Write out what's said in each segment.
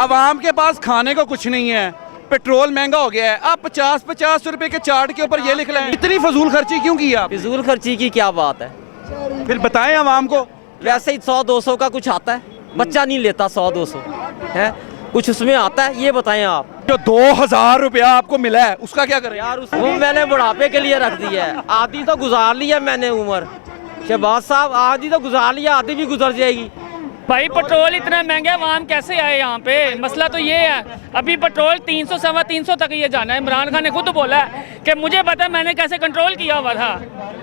आवाम के पास खाने को कुछ नहीं है, पेट्रोल महंगा हो गया है, आप 50-50 रुपए के चार्ट के ऊपर ये लिख रहे हैं। इतनी फजूल खर्ची क्यों की आप? फिजूल खर्ची की क्या बात है? फिर बताएं आवाम को। वैसे ही 100-200 का कुछ आता है, बच्चा नहीं लेता 100-200 है, कुछ उसमें आता है, ये बताएं आप। जो 2000 रुपया आपको मिला है उसका क्या करें? यार वो मैंने बुढ़ापे के लिए रख दिया है, आधी तो गुजार लिया मैंने उम्र। शहबाज साहब आधी तो गुजार लिया, आधी भी गुजर जाएगी। भाई पेट्रोल इतना महंगा है, आवाम कैसे आए यहाँ पे? मसला तो ये है, अभी पेट्रोल 300-325 तक ये जाना है। इमरान खान ने खुद बोला है कि मुझे पता है मैंने कैसे कंट्रोल किया हुआ था।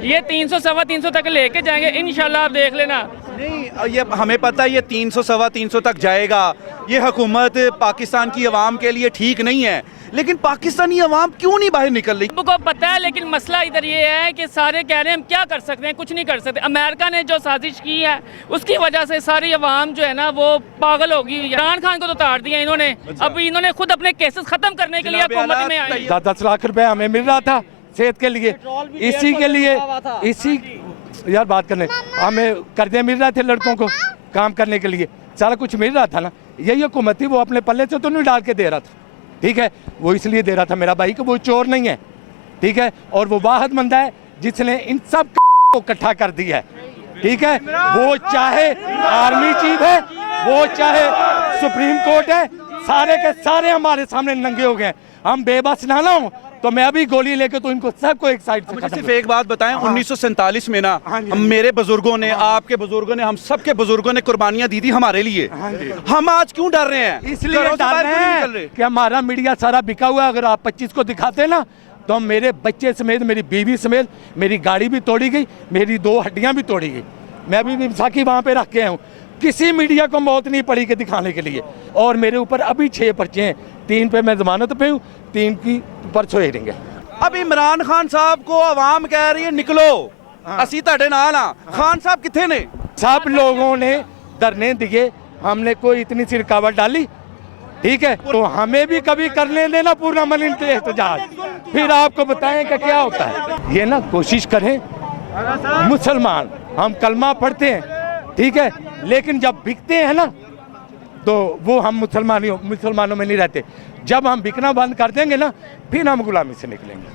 ये 300-325 तक लेके जाएंगे इंशाल्लाह, आप देख लेना। नहीं, ये हमें पता है ये 300-325 तक जाएगा। ये हुकूमत पाकिस्तान की आवाम के लिए ठीक नहीं है, लेकिन पाकिस्तानी आवाम क्यों नहीं बाहर निकल रही? सबको पता है, लेकिन मसला इधर ये है कि सारे कह रहे हैं हम क्या कर सकते हैं, कुछ नहीं कर सकते। अमेरिका ने जो साजिश की है उसकी वजह से सारी आवाम जो है ना वो पागल होगी। इमरान खान को तो ताड़ दिया इन्होंने। अब इन्होंने खुद अपने केसेस खत्म करने के लिए हुकूमत में आई। 10 लाख रुपए हमें मिल रहा था सेहत के लिए, इसी के लिए, इसी यार बात करने हमें कर्जे मिल रहे थे लड़कों को काम करने के लिए, सारा कुछ मिल रहा था ना। यही हुकूमत थी, वो अपने पल्ले से तो नहीं डाल के दे रहा था, ठीक है, वो इसलिए दे रहा था मेरा भाई कि वो चोर नहीं है, ठीक है, और वो वाहिद बंदा है जिसने इन सब को इकट्ठा कर दिया है, ठीक है। वो चाहे आर्मी चीफ है, वो चाहे सुप्रीम कोर्ट है, सारे के सारे हमारे सामने नंगे हो गए। हम बेबस ना हो तो मैं अभी गोली लेके तो इनको सबको एक साइड से मुझे सिर्फ एक बात बताएं, 1947 में ना मेरे बुजुर्गों ने, आपके बुजुर्गों ने, हम सबके बुजुर्गों ने कुर्बानियां दी थी हमारे लिए। हम आज क्यों डर रहे हैं? इसलिए डर रहे हैं कि हमारा मीडिया सारा बिका हुआ है। अगर आप 25 को दिखाते ना तो मेरे बच्चे समेत, मेरी बीवी समेत, मेरी गाड़ी भी तोड़ी गई, मेरी 2 हड्डियां भी तोड़ी गई। मैं अभी भी विसाखी वहाँ पे रख के आया हूँ। किसी मीडिया को मौत नहीं पड़ी कि दिखाने के लिए। और मेरे ऊपर अभी 6 पर्चे हैं, 3 पे मैं जमानत पे हूँ, 3 की परसों हेरेंगे। अब इमरान खान साहब को आवाम कह रही है निकलो, असी ताड़े नाल आ। खान साहब किथे ने? सब लोगों ने धरने दिए, हमने कोई इतनी सी रुकावट डाली, ठीक है, तो हमें भी कभी करने देना पूरा मन एहतजाज, फिर आपको बताएं कि क्या होता है। ये ना कोशिश करें, मुसलमान हम कलमा पढ़ते हैं, ठीक है, लेकिन जब बिकते हैं ना तो वो हम मुसलमानों में नहीं रहते। जब हम बिकना बंद कर देंगे ना फिर हम गुलामी से निकलेंगे।